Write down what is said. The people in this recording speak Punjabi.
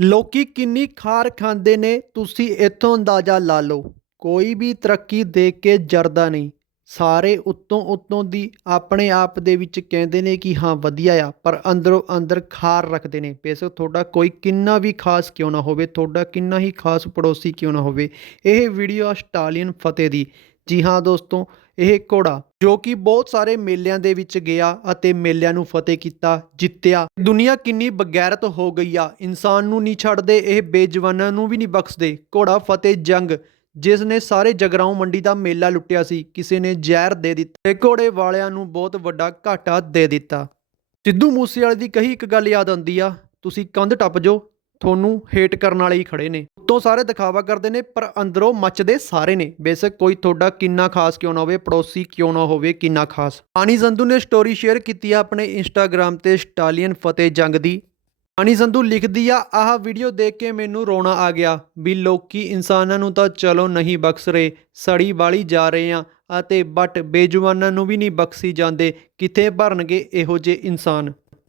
ਲੋਕੀ ਕਿੰਨੀ ਖਾਰ ਖਾਂਦੇ ਨੇ, ਤੁਸੀਂ ਇੱਥੋਂ ਅੰਦਾਜ਼ਾ ਲਾ ਲਓ। ਕੋਈ ਵੀ ਤਰੱਕੀ ਦੇਖ ਕੇ ਜਰਦਾ ਨਹੀਂ। ਸਾਰੇ ਉੱਤੋਂ ਉੱਤੋਂ ਦੀ ਆਪਣੇ ਆਪ ਦੇ ਵਿੱਚ ਕਹਿੰਦੇ ਨੇ ਕਿ ਹਾਂ, ਵਧੀਆ ਆ, ਪਰ ਅੰਦਰੋਂ ਅੰਦਰ ਖਾਰ ਰੱਖਦੇ ਨੇ। ਬੇਸ਼ੱਕ ਤੁਹਾਡਾ ਕੋਈ ਕਿੰਨਾ ਵੀ ਖਾਸ ਕਿਉਂ ਨਾ ਹੋਵੇ, ਤੁਹਾਡਾ ਕਿੰਨਾ ਹੀ ਖਾਸ ਪੜੋਸੀ ਕਿਉਂ ਨਾ ਹੋਵੇ, ਇਹ ਵੀਡੀਓ ਆ ਸਟਾਲੀਅਨ ਫਤਿਹ ਦੀ ਜੀ ਹਾਂ ਦੋਸਤੋ, ਇਹ ਘੋੜਾ ਜੋ ਕਿ ਬਹੁਤ ਸਾਰੇ ਮੇਲਿਆਂ ਦੇ ਵਿੱਚ ਗਿਆ ਅਤੇ ਮੇਲਿਆਂ ਨੂੰ ਫਤਿਹ ਕੀਤਾ, ਜਿੱਤਿਆ। ਦੁਨੀਆ ਕਿੰਨੀ ਬਗੈਰਤ ਹੋ ਗਈ ਆ, ਇਨਸਾਨ ਨੂੰ ਨਹੀਂ ਛੱਡਦੇ, ਇਹ ਬੇਜਵਾਨਾਂ ਨੂੰ ਵੀ ਨਹੀਂ ਬਖਸ਼ਦੇ। ਘੋੜਾ ਫਤਿਹ ਜੰਗ, ਜਿਸ ਨੇ ਸਾਰੇ ਜਗਰਾਉਂ ਮੰਡੀ ਦਾ ਮੇਲਾ ਲੁੱਟਿਆ ਸੀ, ਕਿਸੇ ਨੇ ਜ਼ਹਿਰ ਦੇ ਦਿੱਤਾ ਤੇ ਘੋੜੇ ਵਾਲਿਆਂ ਨੂੰ ਬਹੁਤ ਵੱਡਾ ਘਾਟਾ ਦੇ ਦਿੱਤਾ। ਸਿੱਧੂ ਮੂਸੇਵਾਲੇ ਦੀ ਕਹੀ ਇੱਕ ਗੱਲ ਯਾਦ ਆਉਂਦੀ ਆ, ਤੁਸੀਂ ਕੰਧ ਟੱਪ ਜਾਓ ਤੁਹਾਨੂੰ ਹੇਟ ਕਰਨ ਵਾਲੇ ਹੀ ਖੜੇ ਨੇ। ਉੱਤੋਂ ਸਾਰੇ ਦਿਖਾਵਾ ਕਰਦੇ ਨੇ, ਪਰ ਅੰਦਰੋਂ ਮੱਚਦੇ ਸਾਰੇ ਨੇ। ਬੇਸ਼ੱਕ ਕੋਈ ਤੁਹਾਡਾ ਕਿੰਨਾ ਖਾਸ ਕਿਉਂ ਨਾ ਹੋਵੇ, ਪੜੋਸੀ ਕਿਉਂ ਨਾ ਹੋਵੇ, ਕਿੰਨਾ ਖਾਸ। ਆਨੀ ਸੰਧੂ ਨੇ ਸਟੋਰੀ ਸ਼ੇਅਰ ਕੀਤੀ ਆ ਆਪਣੇ ਇੰਸਟਾਗ੍ਰam ਤੇ ਸਟਾਲੀਅਨ ਫਤਿਹ ਜੰਗ ਦੀ। ਆਨੀ ਸੰਧੂ ਲਿਖਦੀ ਆ, ਆਹ ਵੀਡੀਓ ਦੇਖ ਕੇ ਮੈਨੂੰ ਰੋਣਾ ਆ ਗਿਆ। ਵੀ ਲੋਕੀ ਇਨਸਾਨਾਂ ਨੂੰ ਤਾਂ ਚਲੋ ਨਹੀਂ ਬਖਸ਼ ਰਹੇ। ਸੜੀ ਵਾਲੀ ਜਾ ਰਹੇ ਆ ਅਤੇ ਬਟ ਬੇਜੁਬਾਨਾਂ ਨੂੰ ਵੀ ਨਹੀਂ ਬਖਸ਼ੀ ਜਾਂਦੇ। ਕਿੱਥੇ ਭਰਨਗੇ ਇਹੋ ਜਿਹੇ ਇਨਸਾਨ?